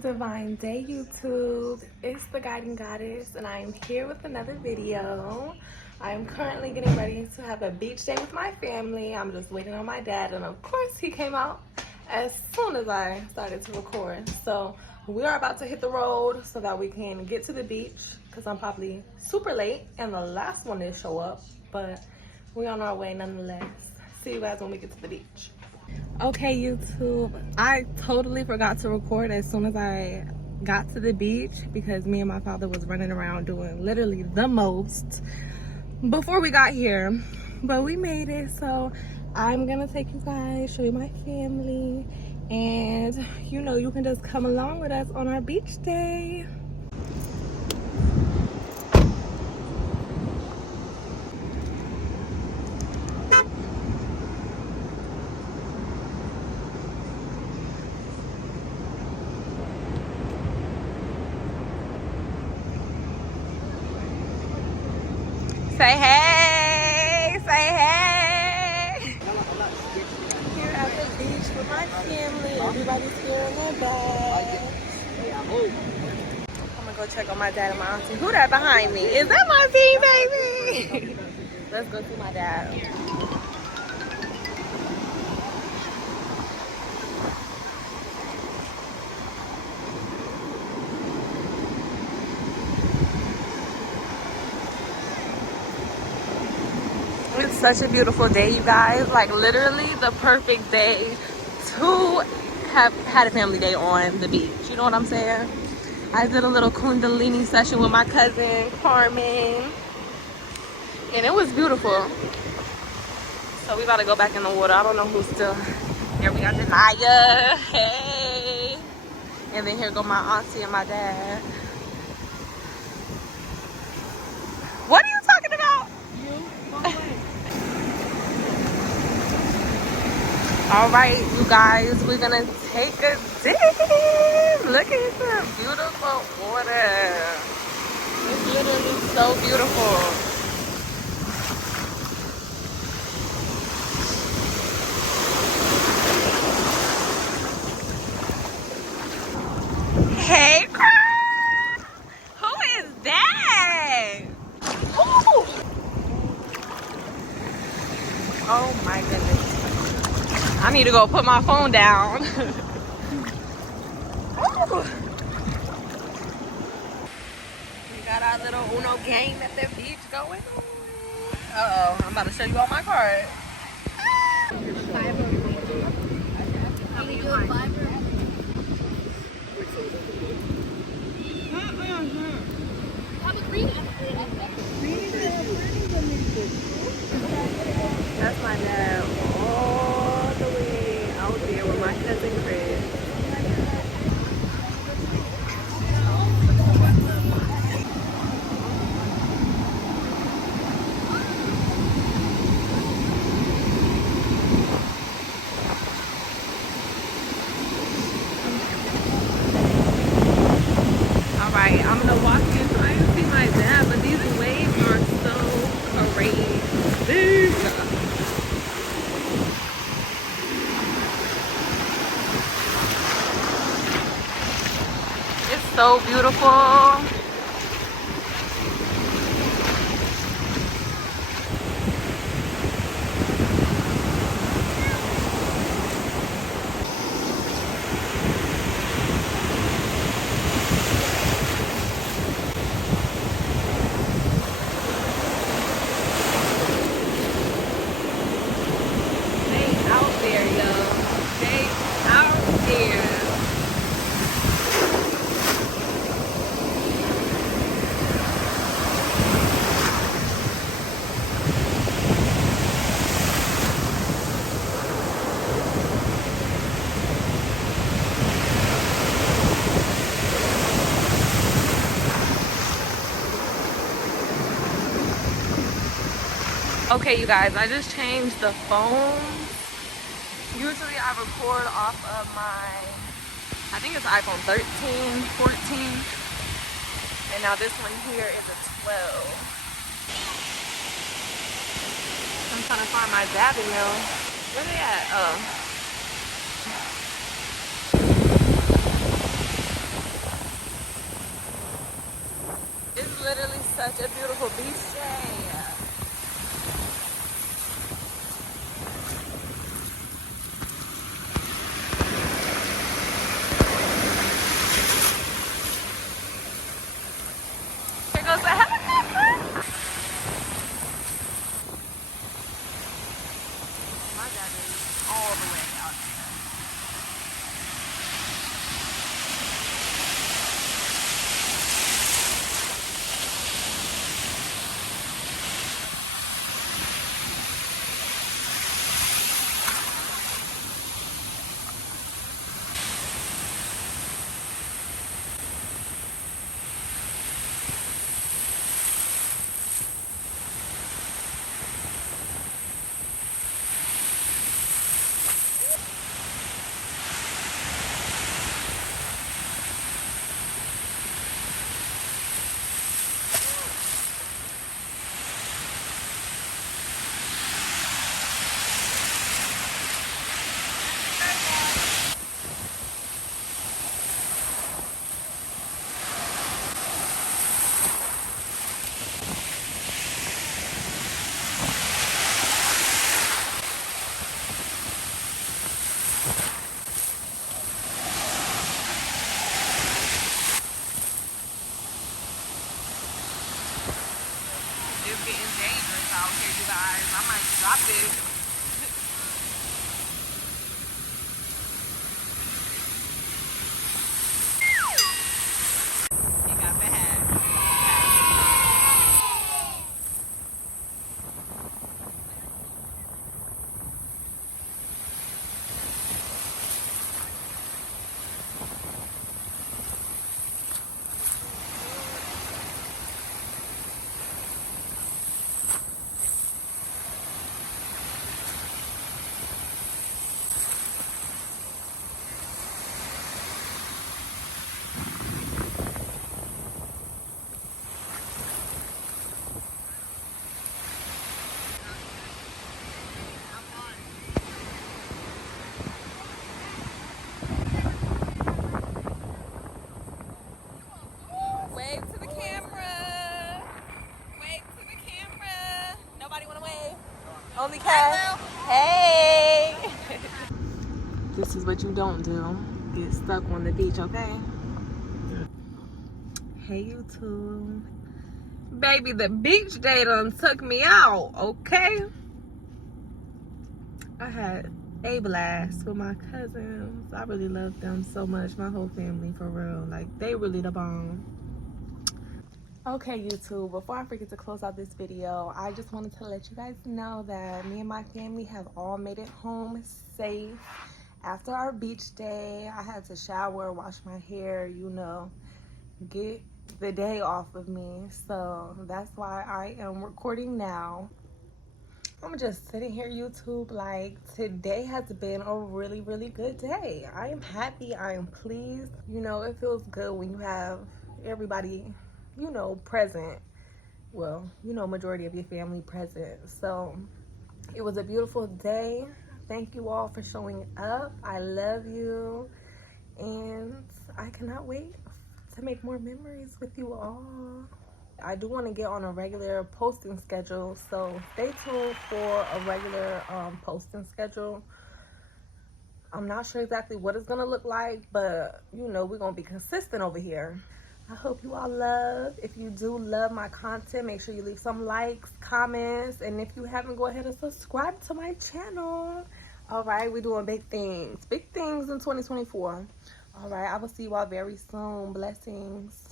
Divine Day YouTube. It's the Guiding Goddess and I am here with another video. I am currently getting ready to have a beach day with my family. I'm just waiting on my dad, and of course he came out as soon as I started to record. So we are about to hit the road so that we can get to the beach because I'm probably super late and the last one to show up, but we're on our way nonetheless. See you guys when we get to the beach. Okay, YouTube, I totally forgot to record as soon as I got to the beach because me and my father was running around doing literally the most before we got here, but we made it. So I'm gonna take you guys, show you my family, and you can just come along with us on our beach day. Say hey, say hey. Here at the beach with my family. Everybody's here in their bags. I'm gonna go check on my dad and my auntie. Who that behind me? Is that my baby? Let's go see my dad. It's such a beautiful day, you guys. Like literally the perfect day to have had a family day on the beach. You know what I'm saying? I did a little Kundalini session with my cousin Carmen, and it was beautiful. So we about to go back in the water. I don't know who's still here. We got Janaya. Hey. And then here go my auntie and my dad. What are you talking about? All right, you guys, we're gonna take a dip. Look at the beautiful water. It's literally so beautiful. Hey, girl. Who is that? Ooh. Oh my goodness. I need to go put my phone down. Ooh. We got our little Uno game at the beach going on. Uh-oh, I'm about to show you all my cards. That's my dad all the way out there with my cousin Chris. Alright, I'm gonna walk in so I can see my dad, but these waves are so crazy. It's so beautiful. They out there, yo. They out there. Okay, you guys, I just changed the phone. Usually I record off of I think it's iPhone 13, 14. And now this one here is a 12. I'm trying to find my dabbing mill. Where they at? Oh. guys. I might drop this. It got bad. Wave to the camera. Wave to the camera. Nobody want to wave? Only Kat. Hey. This is what you don't do. Get stuck on the beach, okay? Hey, YouTube. Baby, the beach day done took me out, okay? I had a blast with my cousins. I really love them so much. My whole family, for real. Like, they really the bomb. Okay, YouTube, before I forget to close out this video, I just wanted to let you guys know that me and my family have all made it home safe. After our beach day, I had to shower, wash my hair, you know, get the day off of me. So that's why I am recording now. I'm just sitting here, YouTube, like, today has been a really, really good day. I am happy, I am pleased. You know, it feels good when you have everybody, you know, present. Well, you know, majority of your family present. So it was a beautiful day. Thank you all for showing up. I love you, and I cannot wait to make more memories with you all. I do want to get on a regular posting schedule, so stay tuned for a regular posting schedule. I'm not sure exactly what it's gonna look like, but you know, we're gonna be consistent over here. I hope you all love. If you do love my content, make sure you leave some likes, comments, and if you haven't, go ahead and subscribe to my channel. All right, we're doing big things in 2024. All right, I will see you all very soon. Blessings.